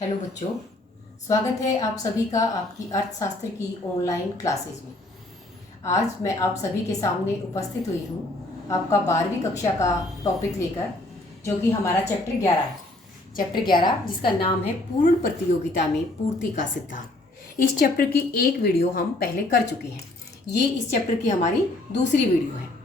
Hello बच्चों, स्वागत है आप सभी का आपकी अर्थशास्त्र की ऑनलाइन क्लासेज में। आज मैं आप सभी के सामने उपस्थित हुई हूँ आपका 12वीं कक्षा का टॉपिक लेकर, जो कि हमारा चैप्टर 11 है। चैप्टर 11 जिसका नाम है पूर्ण प्रतियोगिता में पूर्ति का सिद्धांत। इस चैप्टर की एक वीडियो हम पहले कर चुके हैं। ये इस चैप्टर की हमारी दूसरी वीडियो है।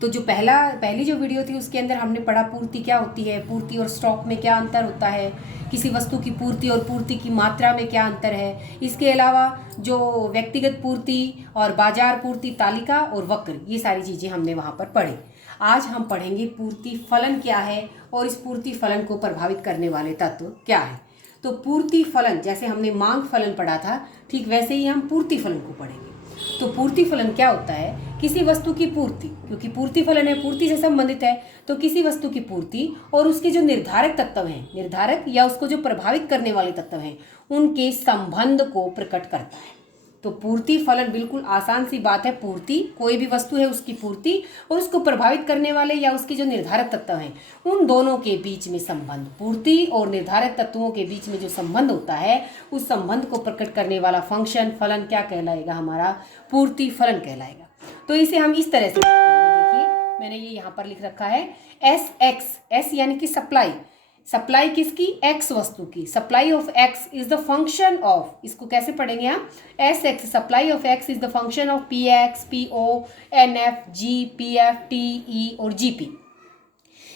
तो जो पहली जो वीडियो थी उसके अंदर हमने पढ़ा पूर्ति क्या होती है, पूर्ति और स्टॉक में क्या अंतर होता है, किसी वस्तु की पूर्ति और पूर्ति की मात्रा में क्या अंतर है। इसके अलावा जो व्यक्तिगत पूर्ति और बाजार पूर्ति तालिका और वक्र, ये सारी चीज़ें हमने वहाँ पर पढ़ी। आज हम पढ़ेंगे पूर्ति फलन क्या है और इस पूर्ति फलन को प्रभावित करने वाले तत्व क्या है। तो पूर्ति फलन, जैसे हमने मांग फलन पढ़ा था, ठीक वैसे ही हम पूर्ति फलन को पढ़ेंगे। तो पूर्ति फलन क्या होता है? किसी वस्तु की पूर्ति, क्योंकि पूर्ति फलन है, पूर्ति से संबंधित है, तो किसी वस्तु की पूर्ति और उसके जो निर्धारक तत्व हैं, निर्धारक या उसको जो प्रभावित करने वाले तत्व हैं, उनके संबंध को प्रकट करता है। तो पूर्ति फलन बिल्कुल आसान सी बात है। पूर्ति, कोई भी वस्तु है उसकी पूर्ति और उसको प्रभावित करने वाले या उसके जो निर्धारक तत्व हैं, उन दोनों के बीच में संबंध, पूर्ति और निर्धारक तत्वों के बीच में जो संबंध होता है, उस संबंध को प्रकट करने वाला फंक्शन फलन क्या कहलाएगा? हमारा पूर्ति फलन कहलाएगा। तो इसे हम इस तरह से लिखते हैं। देखिए मैंने ये यहाँ पर लिख रखा है एस एक्स, एस यानी कि सप्लाई, सप्लाई किसकी? एक्स वस्तु की। Supply of X is the function of, इसको कैसे पढ़ेंगे हम? S X, supply of X is the function of P X, P O, N F, G, P F, T, E और जी पी।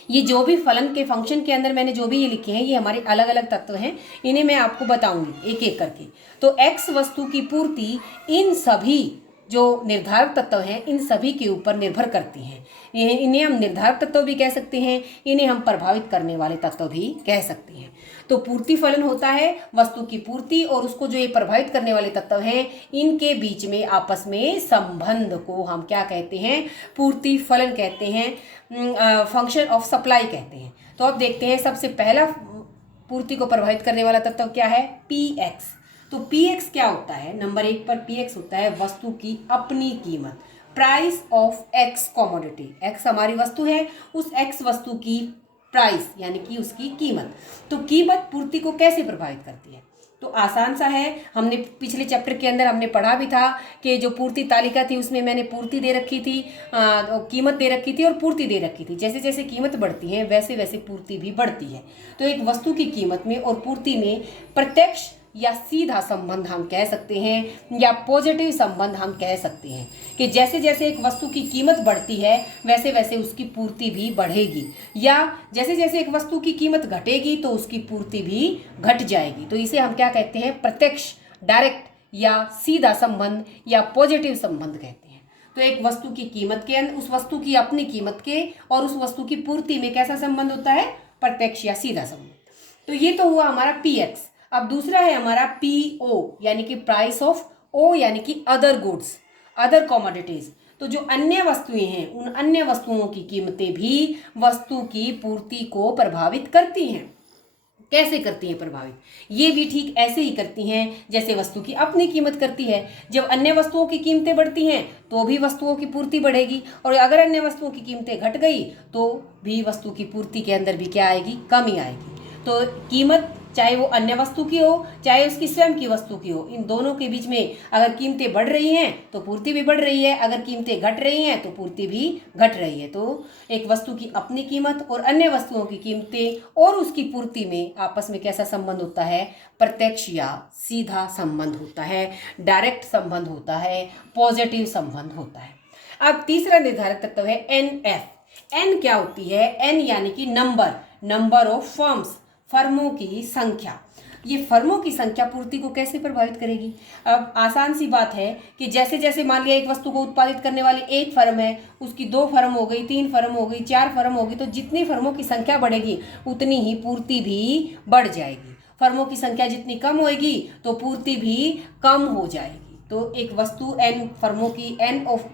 ये जो भी फलन के फंक्शन के अंदर मैंने जो भी ये लिखे हैं, ये हमारे अलग अलग तत्व हैं। इन्हें मैं आपको बताऊंगी एक एक करके। तो एक्स वस्तु की पूर्ति इन सभी जो निर्धारक तत्व हैं, इन सभी के ऊपर निर्भर करती हैं। इन्हें हम निर्धारक तत्व भी कह सकते हैं, इन्हें हम प्रभावित करने वाले तत्व भी कह सकते हैं। तो पूर्ति फलन होता है वस्तु की पूर्ति और उसको जो ये प्रभावित करने वाले तत्व हैं, इनके बीच में आपस में संबंध को हम क्या कहते हैं? पूर्ति फलन कहते हैं, फंक्शन ऑफ सप्लाई कहते हैं। तो अब देखते हैं, सबसे पहला पूर्ति को प्रभावित करने वाला तत्व क्या है? P x. तो पी एक्स क्या होता है? नंबर 1 पर पी एक्स होता है वस्तु की अपनी कीमत, price of x commodity. X हमारी वस्तु है, उस एक्स वस्तु की प्राइस यानी कि उसकी कीमत। तो कीमत पूर्ति को कैसे प्रभावित करती है? तो आसान सा है, हमने पिछले चैप्टर के अंदर हमने पढ़ा भी था कि जो पूर्ति तालिका थी उसमें मैंने पूर्ति दे रखी थी, कीमत दे रखी थी और पूर्ति दे रखी थी। जैसे जैसे कीमत बढ़ती है वैसे वैसे पूर्ति भी बढ़ती है। तो एक वस्तु की कीमत में और पूर्ति में प्रत्यक्ष या सीधा संबंध हम कह सकते हैं, या पॉजिटिव संबंध हम कह सकते हैं कि जैसे जैसे एक वस्तु की कीमत बढ़ती है वैसे वैसे उसकी पूर्ति भी बढ़ेगी, या जैसे जैसे एक वस्तु की कीमत घटेगी तो उसकी पूर्ति भी घट जाएगी। तो इसे हम क्या कहते हैं? प्रत्यक्ष, डायरेक्ट या सीधा संबंध या पॉजिटिव संबंध कहते हैं। तो एक वस्तु की कीमत के अंदर, उस वस्तु की अपनी कीमत के और उस वस्तु की पूर्ति में कैसा संबंध होता है? प्रत्यक्ष या सीधा संबंध। तो ये तो हुआ हमारा पी एक्स। अब दूसरा है हमारा पी ओ, यानी कि प्राइस ऑफ ओ, यानी कि अदर गुड्स, अदर कॉमोडिटीज। तो जो अन्य वस्तुएं हैं, उन अन्य वस्तुओं की कीमतें भी वस्तु की पूर्ति को प्रभावित करती हैं। कैसे करती हैं प्रभावित? ये भी ठीक ऐसे ही करती हैं जैसे वस्तु की अपनी कीमत करती है। जब अन्य वस्तुओं की कीमतें बढ़ती हैं तो भी वस्तुओं की पूर्ति बढ़ेगी, और अगर अन्य वस्तुओं की कीमतें घट गई तो भी वस्तु की पूर्ति के अंदर भी क्या आएगी? कमी आएगी। तो कीमत चाहे वो अन्य वस्तु की हो चाहे उसकी स्वयं की वस्तु की हो, इन दोनों के बीच में अगर कीमतें बढ़ रही हैं तो पूर्ति भी बढ़ रही है, अगर कीमतें घट रही हैं तो पूर्ति भी घट रही है। तो एक वस्तु की अपनी कीमत और अन्य वस्तुओं की कीमतें और उसकी पूर्ति में आपस में कैसा संबंध होता है? प्रत्यक्ष या सीधा संबंध होता है, डायरेक्ट संबंध होता है, पॉजिटिव संबंध होता है। अब तीसरा निर्धारक तत्व है एन एफ। एन क्या होती है? एन यानी कि नंबर, नंबर ऑफ फर्म्स, फर्मों की संख्या। ये फर्मों की संख्या पूर्ति को कैसे प्रभावित करेगी? अब आसान सी बात है कि जैसे जैसे मान लिया एक वस्तु को उत्पादित करने वाली एक फर्म है, उसकी 2 फर्म हो गई, 3 फर्म हो गई, 4 फर्म हो गई, तो जितनी फर्मों की संख्या बढ़ेगी उतनी ही पूर्ति भी बढ़ जाएगी। फर्मों की संख्या जितनी कम होगी तो पूर्ति भी कम हो जाएगी। तो एक वस्तु एन फर्मों की, n of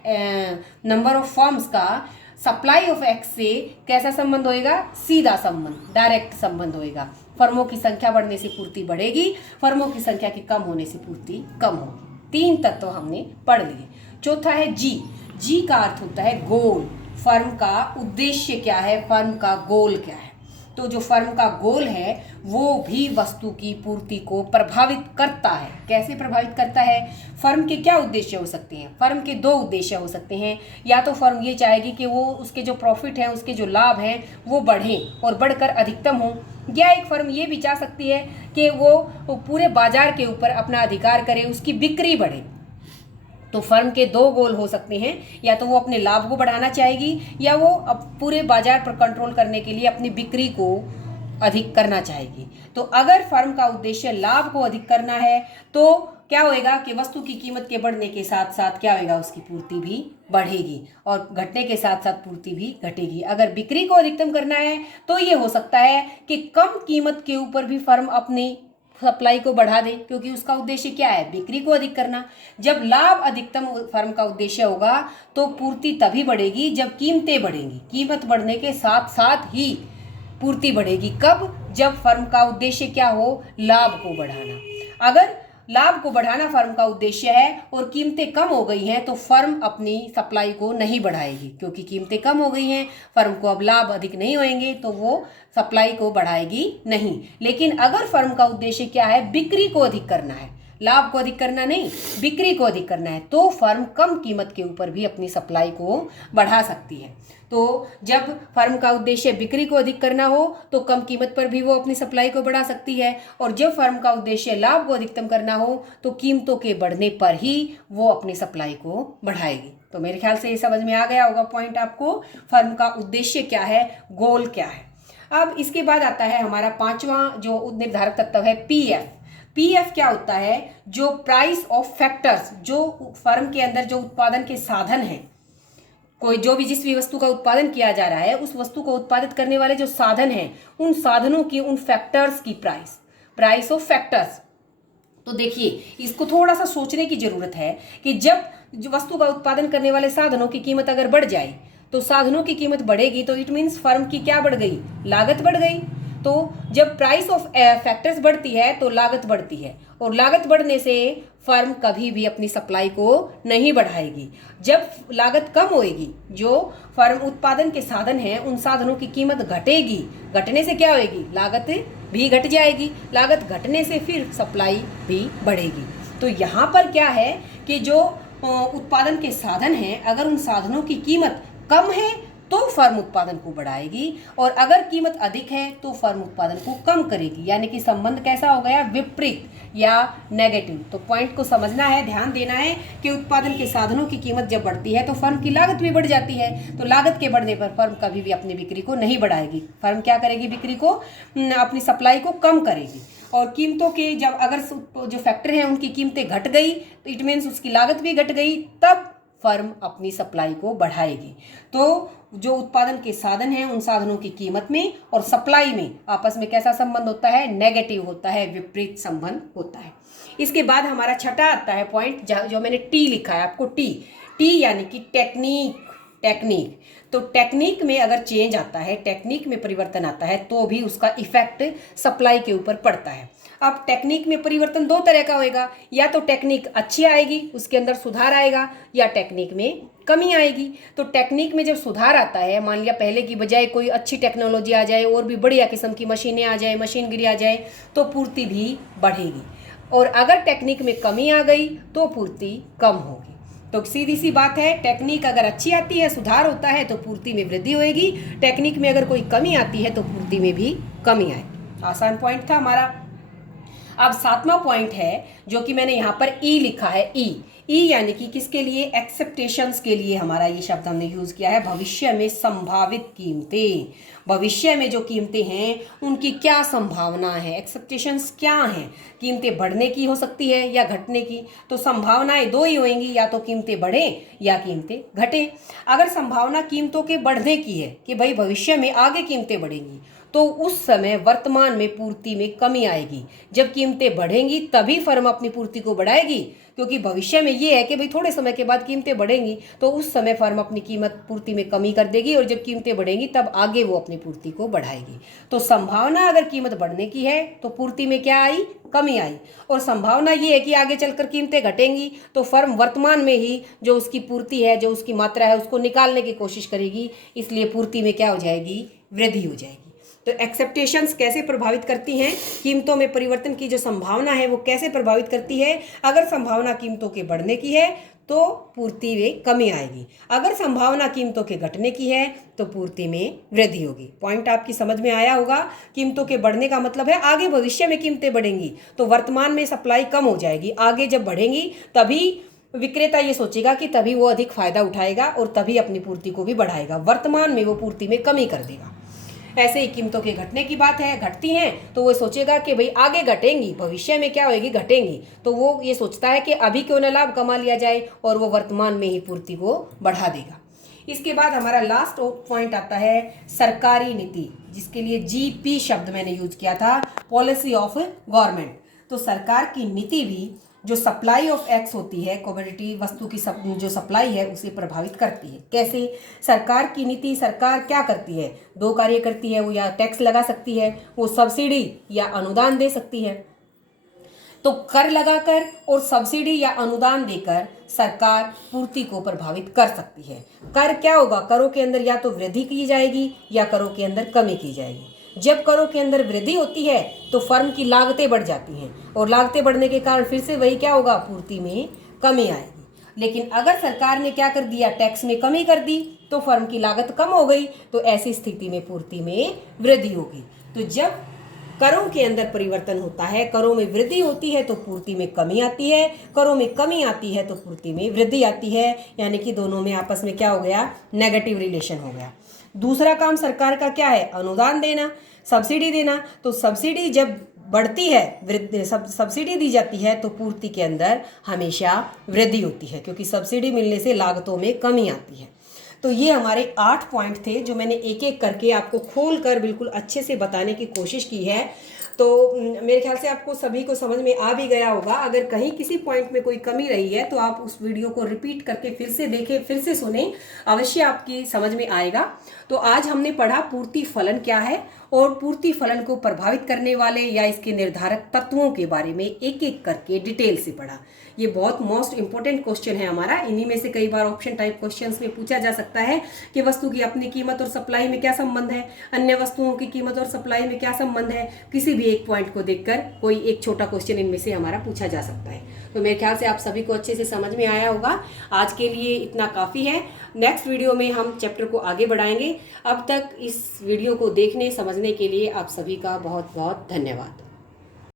number of firms का सप्लाई ऑफ एक्स से कैसा संबंध होएगा? सीधा संबंध, डायरेक्ट संबंध होएगा। फर्मों की संख्या बढ़ने से पूर्ति बढ़ेगी, फर्मों की संख्या के कम होने से पूर्ति कम होगी। 3 तत्व हमने पढ़ लिए। चौथा है जी। जी का अर्थ होता है गोल, फर्म का उद्देश्य क्या है, फर्म का गोल क्या है। तो जो फर्म का गोल है वो भी वस्तु की पूर्ति को प्रभावित करता है। कैसे प्रभावित करता है? फर्म के क्या उद्देश्य हो सकते हैं? फर्म के दो उद्देश्य हो सकते हैं। या तो फर्म ये चाहेगी कि वो उसके जो प्रॉफिट हैं, उसके जो लाभ हैं वो बढ़ें और बढ़कर अधिकतम हों, या एक फर्म ये भी चाह सकती है कि वो पूरे बाजार के ऊपर अपना अधिकार करे, उसकी बिक्री बढ़े। तो फर्म के दो गोल हो सकते हैं, या तो वो अपने लाभ को बढ़ाना चाहेगी या वो अब पूरे बाजार पर कंट्रोल करने के लिए अपनी बिक्री को अधिक करना चाहेगी। तो अगर फर्म का उद्देश्य लाभ को अधिक करना है तो क्या होएगा कि वस्तु की कीमत के बढ़ने के साथ साथ क्या होएगा, उसकी पूर्ति भी बढ़ेगी और घटने के साथ साथ पूर्ति भी घटेगी। अगर बिक्री को अधिकतम करना है तो ये हो सकता है कि कम कीमत के ऊपर भी फर्म अपनी सप्लाई को बढ़ा दे, क्योंकि उसका उद्देश्य क्या है, बिक्री को अधिक करना। जब लाभ अधिकतम फर्म का उद्देश्य होगा तो पूर्ति तभी बढ़ेगी जब कीमतें बढ़ेंगी। कीमत बढ़ने के साथ साथ ही पूर्ति बढ़ेगी। कब? जब फर्म का उद्देश्य क्या हो, लाभ को बढ़ाना। अगर लाभ को बढ़ाना फर्म का उद्देश्य है और कीमतें कम हो गई हैं तो फर्म अपनी सप्लाई को नहीं बढ़ाएगी, क्योंकि कीमतें कम हो गई हैं, फर्म को अब लाभ अधिक नहीं होंगे तो वो सप्लाई को बढ़ाएगी नहीं। लेकिन अगर फर्म का उद्देश्य क्या है, बिक्री को अधिक करना है, लाभ को अधिक करना नहीं, बिक्री को अधिक करना है, तो फर्म कम कीमत के ऊपर भी अपनी सप्लाई को बढ़ा सकती है। तो जब फर्म का उद्देश्य बिक्री को अधिक करना हो तो कम कीमत पर भी वो अपनी सप्लाई को बढ़ा सकती है, और जब फर्म का उद्देश्य लाभ को अधिकतम करना हो तो कीमतों के बढ़ने पर ही वो अपनी सप्लाई को बढ़ाएगी। तो मेरे ख्याल से ये समझ में आ गया होगा पॉइंट आपको, फर्म का उद्देश्य क्या है, गोल क्या है। अब इसके बाद आता है हमारा पांचवा जो निर्धारक तत्व है, पीएफ। पीएफ क्या होता है? जो प्राइस ऑफ फैक्टर्स, जो फर्म के अंदर जो उत्पादन के साधन हैं, कोई जो भी जिस भी वस्तु का उत्पादन किया जा रहा है, उस वस्तु को उत्पादित करने वाले जो साधन हैं, उन साधनों की, उन फैक्टर्स की प्राइस ऑफ फैक्टर्स। तो देखिए, इसको थोड़ा सा सोचने की जरूरत है कि जब जो वस्तु का उत्पादन करने वाले साधनों की कीमत अगर बढ़ जाए तो साधनों की कीमत बढ़ेगी तो इट मीन्स फर्म की क्या बढ़ गई, लागत बढ़ गई। तो जब प्राइस ऑफ फैक्टर्स बढ़ती है तो लागत बढ़ती है, और लागत बढ़ने से फर्म कभी भी अपनी सप्लाई को नहीं बढ़ाएगी। जब लागत कम होएगी, जो फर्म उत्पादन के साधन हैं उन साधनों की कीमत घटेगी, घटने से क्या होएगी, लागत भी घट जाएगी, लागत घटने से फिर सप्लाई भी बढ़ेगी। तो यहाँ पर क्या है कि जो उत्पादन के साधन हैं, अगर उन साधनों की कीमत कम है तो फर्म उत्पादन को बढ़ाएगी, और अगर कीमत अधिक है तो फर्म उत्पादन को कम करेगी। यानी कि संबंध कैसा हो गया, विपरीत या नेगेटिव। तो पॉइंट को समझना है, ध्यान देना है कि उत्पादन के साधनों की कीमत जब बढ़ती है तो फर्म की लागत भी बढ़ जाती है। तो लागत के बढ़ने पर फर्म कभी भी अपनी बिक्री को नहीं बढ़ाएगी। फर्म क्या करेगी, बिक्री को, अपनी सप्लाई को कम करेगी। और कीमतों के जब अगर जो फैक्टर हैं उनकी कीमतें घट गई तो इट मीन्स उसकी लागत भी घट गई, तब फर्म अपनी सप्लाई को बढ़ाएगी। तो जो उत्पादन के साधन हैं उन साधनों की कीमत में और सप्लाई में आपस में कैसा संबंध होता है, नेगेटिव होता है, विपरीत संबंध होता है। इसके बाद हमारा छठा आता है पॉइंट, जो मैंने टी लिखा है आपको, टी यानी कि टेक्निक। तो टेक्निक में अगर चेंज आता है, टेक्निक में परिवर्तन आता है तो भी उसका इफेक्ट सप्लाई के ऊपर पड़ता है। अब टेक्निक में परिवर्तन दो तरह का होएगा, या तो टेक्निक अच्छी आएगी, उसके अंदर सुधार आएगा, या टेक्निक में कमी आएगी। तो टेक्निक में जब सुधार आता है, मान लिया पहले की बजाय कोई अच्छी टेक्नोलॉजी आ जाए और भी बढ़िया किस्म की मशीनें आ जाए, मशीनगिरी आ जाए, तो पूर्ति भी बढ़ेगी। और अगर टेक्निक में कमी आ गई तो पूर्ति कम होगी। तो सीधी सी बात है, टेक्निक अगर अच्छी आती है, सुधार होता है तो पूर्ति में वृद्धि होएगी। टेक्निक में अगर कोई कमी आती है तो पूर्ति में भी कमी आएगी। आसान पॉइंट था हमारा। अब सातवां पॉइंट है जो कि मैंने यहाँ पर ई लिखा है, ई यानी कि किसके लिए, एक्सेप्टेशंस के लिए हमारा ये शब्द हमने यूज किया है, भविष्य में संभावित कीमतें। भविष्य में जो कीमतें हैं उनकी क्या संभावना है, एक्सेप्टेशंस क्या हैं, कीमतें बढ़ने की हो सकती है या घटने की। तो संभावनाएं दो ही होंगी, या तो कीमतें बढ़ें या कीमतें घटें। अगर संभावना कीमतों के बढ़ने की है कि भाई भविष्य में आगे कीमतें बढ़ेंगी, तो उस समय वर्तमान में पूर्ति में कमी आएगी। जब कीमतें बढ़ेंगी तभी फर्म अपनी पूर्ति को बढ़ाएगी, क्योंकि भविष्य में ये है कि भाई थोड़े समय के बाद कीमतें बढ़ेंगी, तो उस समय फर्म अपनी कीमत पूर्ति में कमी कर देगी, और जब कीमतें बढ़ेंगी तब आगे वो अपनी पूर्ति को बढ़ाएगी। तो संभावना अगर कीमत बढ़ने की है तो पूर्ति में क्या आई, कमी आई। और संभावना ये है कि आगे चलकर कीमतें घटेंगी, तो फर्म वर्तमान में ही जो उसकी पूर्ति है, जो उसकी मात्रा है, उसको निकालने की कोशिश करेगी, इसलिए पूर्ति में क्या हो जाएगी, वृद्धि हो जाएगी। तो एक्सेप्टेशंस कैसे प्रभावित करती हैं, कीमतों में परिवर्तन की जो संभावना है वो कैसे प्रभावित करती है। अगर संभावना कीमतों के बढ़ने की है तो पूर्ति में कमी आएगी, अगर संभावना कीमतों के घटने की है तो पूर्ति में वृद्धि होगी। पॉइंट आपकी समझ में आया होगा। कीमतों के बढ़ने का मतलब है आगे भविष्य में कीमतें बढ़ेंगी तो वर्तमान में सप्लाई कम हो जाएगी, आगे जब बढ़ेंगी तभी विक्रेता ये सोचेगा कि तभी वो अधिक फायदा उठाएगा और तभी अपनी पूर्ति को भी बढ़ाएगा, वर्तमान में वो पूर्ति में कमी कर देगा। ऐसे ही कीमतों के घटने की बात है, घटती हैं तो वो सोचेगा कि भाई आगे घटेंगी, भविष्य में क्या होएगी, घटेंगी, तो वो ये सोचता है कि अभी क्यों न लाभ कमा लिया जाए और वो वर्तमान में ही पूर्ति को बढ़ा देगा। इसके बाद हमारा लास्ट पॉइंट आता है सरकारी नीति, जिसके लिए जीपी शब्द मैंने यूज किया था, पॉलिसी ऑफ गवर्नमेंट। तो सरकार की नीति भी जो सप्लाई ऑफ एक्स होती है, कमोडिटी वस्तु की जो सप्लाई है उसे प्रभावित करती है। कैसे? सरकार की नीति, सरकार क्या करती है, दो कार्य करती है। वो या टैक्स लगा सकती है, वो सब्सिडी या अनुदान दे सकती है। तो कर लगाकर और सब्सिडी या अनुदान देकर सरकार पूर्ति को प्रभावित कर सकती है। कर क्या होगा, करों के अंदर या तो वृद्धि की जाएगी या करों के अंदर कमी की जाएगी। जब करों के अंदर वृद्धि होती है तो फर्म की लागतें बढ़ जाती हैं और लागतें बढ़ने के कारण फिर से वही क्या होगा, पूर्ति में कमी आएगी। लेकिन अगर सरकार ने क्या कर दिया, टैक्स में कमी कर दी तो फर्म की लागत कम हो गई, तो ऐसी स्थिति में पूर्ति में वृद्धि होगी। तो जब करों के अंदर परिवर्तन होता है, करों में वृद्धि होती है तो पूर्ति में कमी आती है, करों में कमी आती है तो पूर्ति में वृद्धि आती है, यानी कि दोनों में आपस में क्या हो गया, नेगेटिव रिलेशन हो गया। दूसरा काम सरकार का क्या है, अनुदान देना, सब्सिडी देना। तो सब्सिडी जब बढ़ती है, सब्सिडी दी जाती है तो पूर्ति के अंदर हमेशा वृद्धि होती है, क्योंकि सब्सिडी मिलने से लागतों में कमी आती है। तो ये हमारे 8 पॉइंट थे जो मैंने एक एक करके आपको खोल कर बिल्कुल अच्छे से बताने की कोशिश की है। तो मेरे ख्याल से आपको सभी को समझ में आ भी गया होगा। अगर कहीं किसी पॉइंट में कोई कमी रही है तो आप उस वीडियो को रिपीट करके फिर से देखें, फिर से सुने, अवश्य आपकी समझ में आएगा। तो आज हमने पढ़ा पूर्ति फलन क्या है और पूर्ति फलन को प्रभावित करने वाले या इसके निर्धारक तत्वों के बारे में एक एक करके डिटेल से पढ़ा। ये बहुत मोस्ट इंपॉर्टेंट क्वेश्चन है हमारा। इन्हीं में से कई बार ऑप्शन टाइप क्वेश्चंस में पूछा जा सकता है कि वस्तु की अपनी कीमत और सप्लाई में क्या संबंध है, अन्य वस्तुओं की कीमत और सप्लाई में क्या संबंध है। किसी भी एक पॉइंट को देखकर कोई एक छोटा क्वेश्चन इनमें से हमारा पूछा जा सकता है। तो मेरे ख्याल से आप सभी को अच्छे से समझ में आया होगा। आज के लिए इतना काफ़ी है। नेक्स्ट वीडियो में हम चैप्टर को आगे बढ़ाएंगे। अब तक इस वीडियो को देखने समझने के लिए आप सभी का बहुत बहुत धन्यवाद।